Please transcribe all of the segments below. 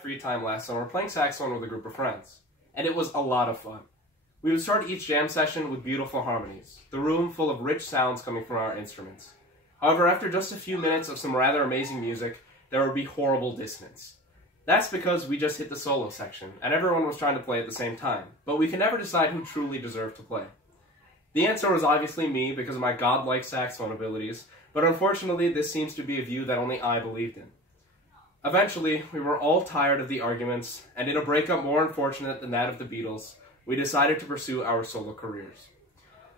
Free time last summer playing saxophone with a group of friends, and it was a lot of fun. We would start each jam session with beautiful harmonies, the room full of rich sounds coming from our instruments. However, after just a few minutes of some rather amazing music, there would be horrible dissonance. That's because we just hit the solo section, and everyone was trying to play at the same time, but we could never decide who truly deserved to play. The answer was obviously me because of my godlike saxophone abilities, but unfortunately this seems to be a view that only I believed in. Eventually, we were all tired of the arguments, and in a breakup more unfortunate than that of the Beatles, we decided to pursue our solo careers.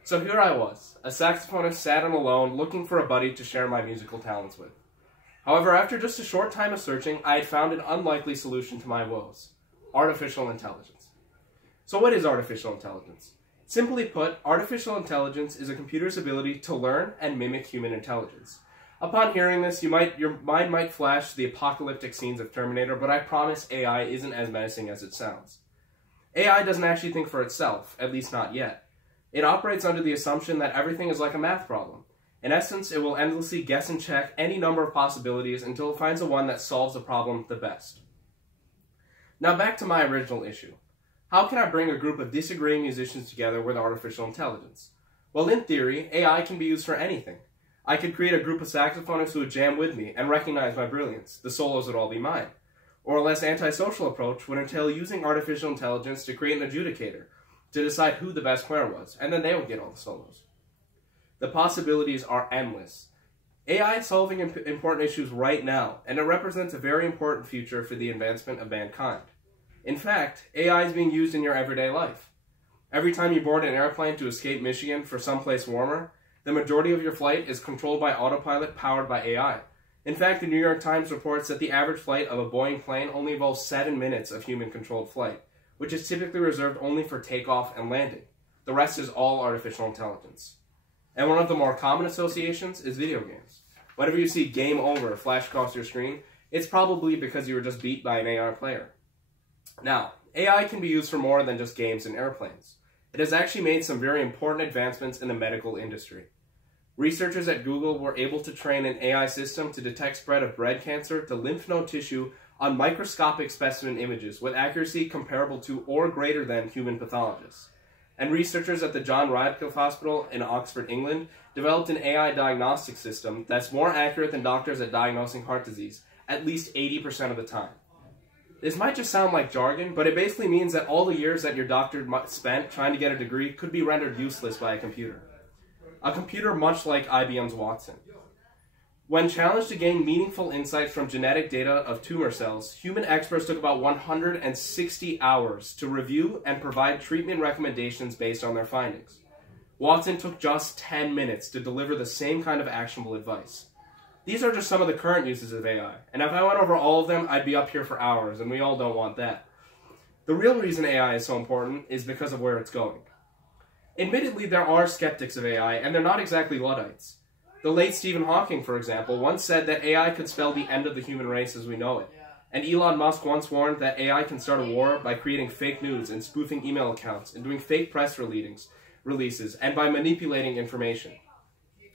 So here I was, a saxophonist sad and alone, looking for a buddy to share my musical talents with. However, after just a short time of searching, I had found an unlikely solution to my woes: artificial intelligence. So what is artificial intelligence? Simply put, artificial intelligence is a computer's ability to learn and mimic human intelligence. Upon hearing this, your mind might flash the apocalyptic scenes of Terminator, but I promise AI isn't as menacing as it sounds. AI doesn't actually think for itself, at least not yet. It operates under the assumption that everything is like a math problem. In essence, it will endlessly guess and check any number of possibilities until it finds the one that solves the problem the best. Now back to my original issue. How can I bring a group of disagreeing musicians together with artificial intelligence? Well, in theory, AI can be used for anything. I could create a group of saxophonists who would jam with me and recognize my brilliance. The solos would all be mine. Or a less antisocial approach would entail using artificial intelligence to create an adjudicator, to decide who the best player was, and then they would get all the solos. The possibilities are endless. AI is solving important issues right now, and it represents a very important future for the advancement of mankind. In fact, AI is being used in your everyday life. Every time you board an airplane to escape Michigan for someplace warmer, the majority of your flight is controlled by autopilot powered by AI. In fact, the New York Times reports that the average flight of a Boeing plane only involves 7 minutes of human-controlled flight, which is typically reserved only for takeoff and landing. The rest is all artificial intelligence. And one of the more common associations is video games. Whenever you see "game over" flash across your screen, it's probably because you were just beat by an AI player. Now, AI can be used for more than just games and airplanes. It has actually made some very important advancements in the medical industry. Researchers at Google were able to train an AI system to detect spread of breast cancer to lymph node tissue on microscopic specimen images with accuracy comparable to or greater than human pathologists. And researchers at the John Radcliffe Hospital in Oxford, England, developed an AI diagnostic system that's more accurate than doctors at diagnosing heart disease, at least 80% of the time. This might just sound like jargon, but it basically means that all the years that your doctor spent trying to get a degree could be rendered useless by a computer. A computer much like IBM's Watson. When challenged to gain meaningful insights from genetic data of tumor cells, human experts took about 160 hours to review and provide treatment recommendations based on their findings. Watson took just 10 minutes to deliver the same kind of actionable advice. These are just some of the current uses of AI, and if I went over all of them, I'd be up here for hours, and we all don't want that. The real reason AI is so important is because of where it's going. Admittedly, there are skeptics of AI, and they're not exactly Luddites. The late Stephen Hawking, for example, once said that AI could spell the end of the human race as we know it. And Elon Musk once warned that AI can start a war by creating fake news and spoofing email accounts and doing fake press releases and by manipulating information.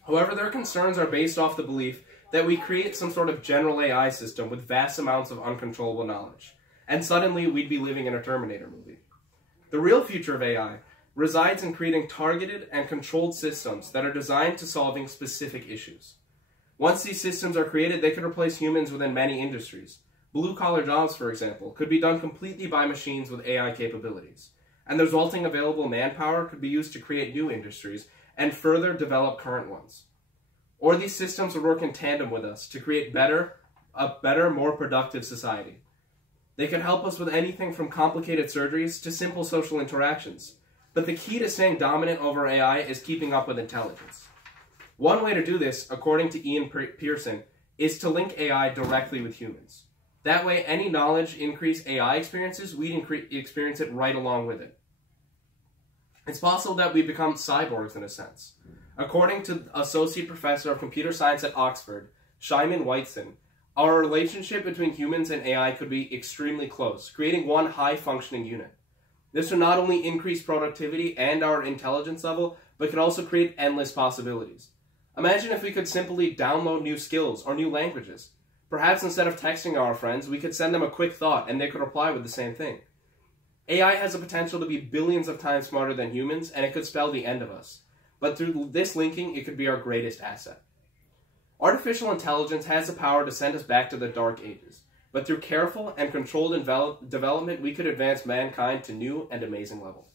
However, their concerns are based off the belief that we create some sort of general AI system with vast amounts of uncontrollable knowledge, and suddenly we'd be living in a Terminator movie. The real future of AI resides in creating targeted and controlled systems that are designed to solving specific issues. Once these systems are created, they could replace humans within many industries. Blue-collar jobs, for example, could be done completely by machines with AI capabilities, and the resulting available manpower could be used to create new industries and further develop current ones. Or these systems would work in tandem with us to create a better, more productive society. They could help us with anything from complicated surgeries to simple social interactions. But the key to staying dominant over AI is keeping up with intelligence. One way to do this, according to Ian Pearson, is to link AI directly with humans. That way, any knowledge increase AI experiences, we'd experience it right along with it. It's possible that we become cyborgs in a sense. According to Associate Professor of Computer Science at Oxford, Shimon Whiteson, our relationship between humans and AI could be extremely close, creating one high-functioning unit. This would not only increase productivity and our intelligence level, but could also create endless possibilities. Imagine if we could simply download new skills or new languages. Perhaps instead of texting our friends, we could send them a quick thought and they could reply with the same thing. AI has the potential to be billions of times smarter than humans, and it could spell the end of us. But through this linking, it could be our greatest asset. Artificial intelligence has the power to send us back to the dark ages, but through careful and controlled development, we could advance mankind to new and amazing levels.